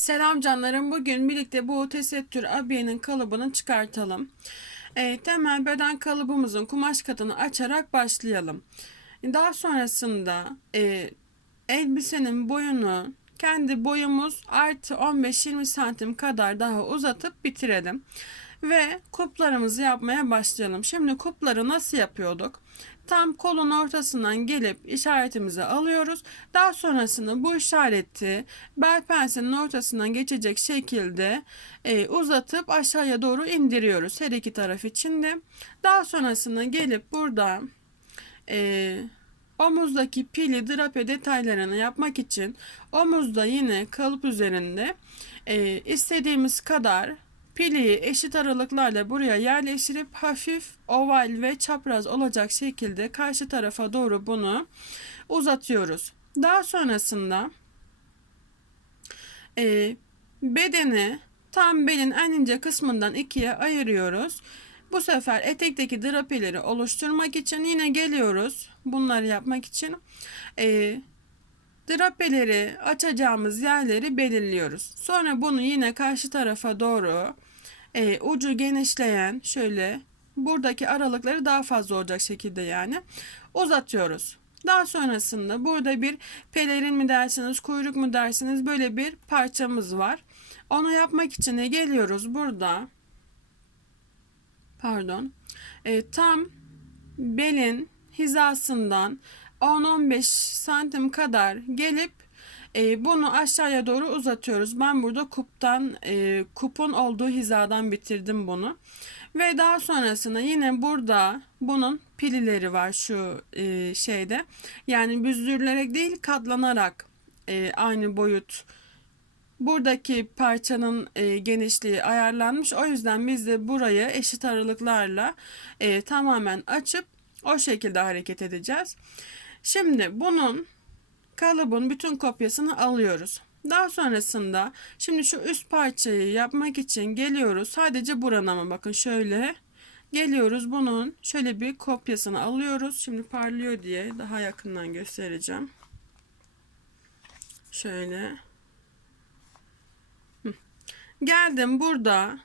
Selam canlarım. Bugün birlikte bu tesettür abiyenin kalıbını çıkartalım. Ee, temel beden kalıbımızın kumaş katını açarak başlayalım. Daha sonrasında e, elbisenin boyunu kendi boyumuz artı 15-20 santim kadar daha uzatıp bitirelim. Ve kuplarımızı yapmaya başlayalım. Şimdi kupları nasıl yapıyorduk? Tam kolun ortasından gelip işaretimizi alıyoruz. Daha sonrasında bu işareti bel pensenin ortasından geçecek şekilde e, uzatıp aşağıya doğru indiriyoruz her iki taraf için de. Daha sonrasında gelip burada e, omuzdaki pili drape detaylarını yapmak için omuzda yine kalıp üzerinde e, istediğimiz kadar Piliyi eşit aralıklarla buraya yerleştirip hafif oval ve çapraz olacak şekilde karşı tarafa doğru bunu uzatıyoruz. Daha sonrasında e, bedeni tam belin en ince kısmından ikiye ayırıyoruz. Bu sefer etekteki drapeleri oluşturmak için yine geliyoruz. Bunları yapmak için e, drapeleri açacağımız yerleri belirliyoruz. Sonra bunu yine karşı tarafa doğru e, ucu genişleyen şöyle buradaki aralıkları daha fazla olacak şekilde yani uzatıyoruz. Daha sonrasında burada bir pelerin mi dersiniz, kuyruk mu dersiniz böyle bir parçamız var. Onu yapmak için de geliyoruz burada. Pardon. E, tam belin hizasından 10-15 santim kadar gelip e, bunu aşağıya doğru uzatıyoruz. Ben burada kuptan e, kupun olduğu hizadan bitirdim bunu. Ve daha sonrasında yine burada bunun pilileri var şu e, şeyde. Yani büzdürülerek değil katlanarak e, aynı boyut buradaki parçanın e, genişliği ayarlanmış. O yüzden biz de burayı eşit aralıklarla e, tamamen açıp o şekilde hareket edeceğiz. Şimdi bunun kalıbın bütün kopyasını alıyoruz. Daha sonrasında şimdi şu üst parçayı yapmak için geliyoruz. Sadece burana mı bakın şöyle geliyoruz bunun şöyle bir kopyasını alıyoruz. Şimdi parlıyor diye daha yakından göstereceğim. Şöyle. Geldim burada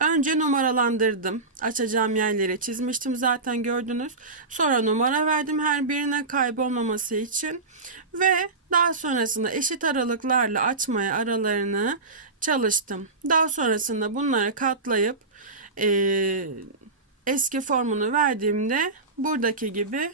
Önce numaralandırdım. Açacağım yerleri çizmiştim zaten gördünüz. Sonra numara verdim her birine kaybolmaması için. Ve daha sonrasında eşit aralıklarla açmaya aralarını çalıştım. Daha sonrasında bunları katlayıp e, eski formunu verdiğimde buradaki gibi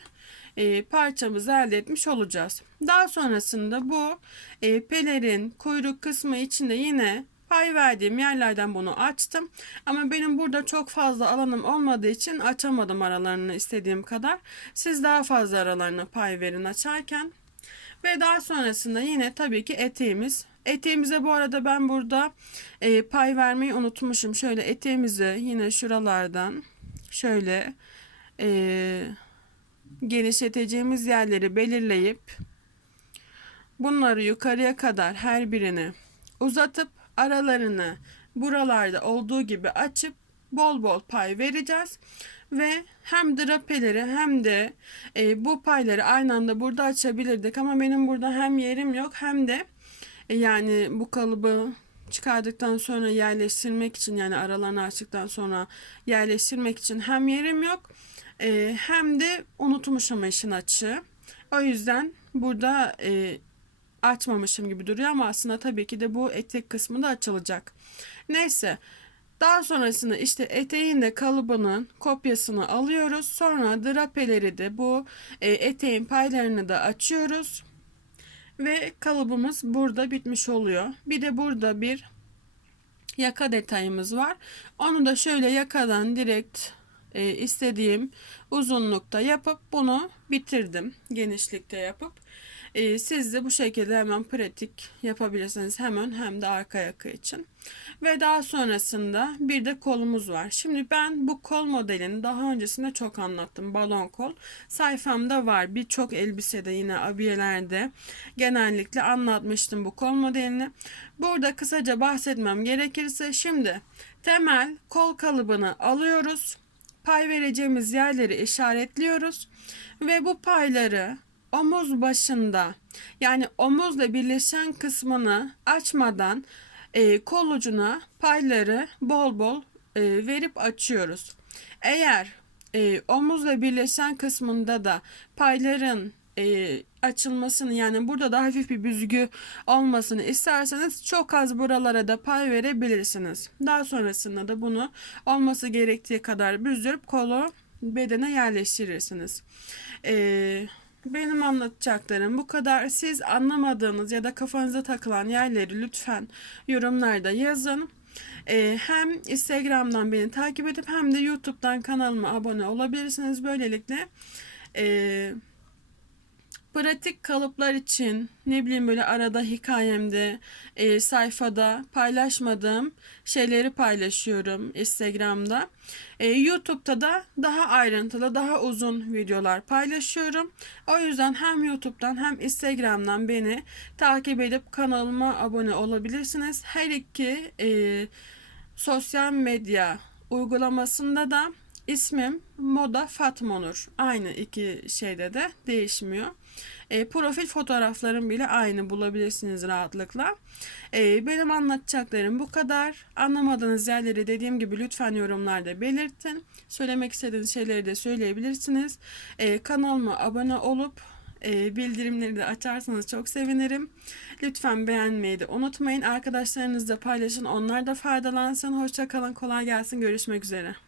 e, parçamızı elde etmiş olacağız. Daha sonrasında bu e, pelerin kuyruk kısmı içinde yine Pay verdiğim yerlerden bunu açtım. Ama benim burada çok fazla alanım olmadığı için açamadım aralarını istediğim kadar. Siz daha fazla aralarına pay verin açarken. Ve daha sonrasında yine tabii ki eteğimiz. Eteğimize bu arada ben burada e, pay vermeyi unutmuşum. Şöyle eteğimizi yine şuralardan şöyle e, genişleteceğimiz yerleri belirleyip bunları yukarıya kadar her birini uzatıp aralarını buralarda olduğu gibi açıp bol bol pay vereceğiz. Ve hem drapeleri hem de e, bu payları aynı anda burada açabilirdik ama benim burada hem yerim yok hem de e, yani bu kalıbı çıkardıktan sonra yerleştirmek için yani aralarını açtıktan sonra yerleştirmek için hem yerim yok e, hem de unutmuşum işin açığı. O yüzden burada e, açmamışım gibi duruyor ama aslında tabii ki de bu etek kısmı da açılacak. Neyse daha sonrasında işte eteğin de kalıbının kopyasını alıyoruz. Sonra drapeleri de bu e, eteğin paylarını da açıyoruz. Ve kalıbımız burada bitmiş oluyor. Bir de burada bir yaka detayımız var. Onu da şöyle yakadan direkt e, istediğim uzunlukta yapıp bunu bitirdim. Genişlikte yapıp. Ee, siz de bu şekilde hemen pratik yapabilirsiniz. Hemen hem de arka yaka için. Ve daha sonrasında bir de kolumuz var. Şimdi ben bu kol modelini daha öncesinde çok anlattım. Balon kol. Sayfamda var. Birçok elbisede yine abiyelerde genellikle anlatmıştım bu kol modelini. Burada kısaca bahsetmem gerekirse şimdi temel kol kalıbını alıyoruz. Pay vereceğimiz yerleri işaretliyoruz ve bu payları omuz başında yani omuzla birleşen kısmını açmadan e, kol ucuna payları bol bol e, verip açıyoruz. Eğer e, omuzla birleşen kısmında da payların e, açılmasını yani burada da hafif bir büzgü olmasını isterseniz çok az buralara da pay verebilirsiniz. Daha sonrasında da bunu olması gerektiği kadar büzdürüp kolu bedene yerleştirirsiniz. Eee benim anlatacaklarım bu kadar. Siz anlamadığınız ya da kafanıza takılan yerleri lütfen yorumlarda yazın. Ee, hem Instagram'dan beni takip edip hem de YouTube'dan kanalıma abone olabilirsiniz. Böylelikle e, pratik kalıplar için ne bileyim böyle arada hikayemde e, sayfada paylaşmadığım şeyleri paylaşıyorum Instagram'da. E, YouTube'da da daha ayrıntılı daha uzun videolar paylaşıyorum. O yüzden hem YouTube'dan hem Instagram'dan beni takip edip kanalıma abone olabilirsiniz. Her iki e, sosyal medya uygulamasında da ismim Moda Fatmonur. Aynı iki şeyde de değişmiyor. E, profil fotoğraflarım bile aynı bulabilirsiniz rahatlıkla. E, benim anlatacaklarım bu kadar. Anlamadığınız yerleri dediğim gibi lütfen yorumlarda belirtin. Söylemek istediğiniz şeyleri de söyleyebilirsiniz. E, kanalıma abone olup e, bildirimleri de açarsanız çok sevinirim. Lütfen beğenmeyi de unutmayın. Arkadaşlarınızla paylaşın. Onlar da faydalansın. Hoşça kalın. Kolay gelsin. Görüşmek üzere.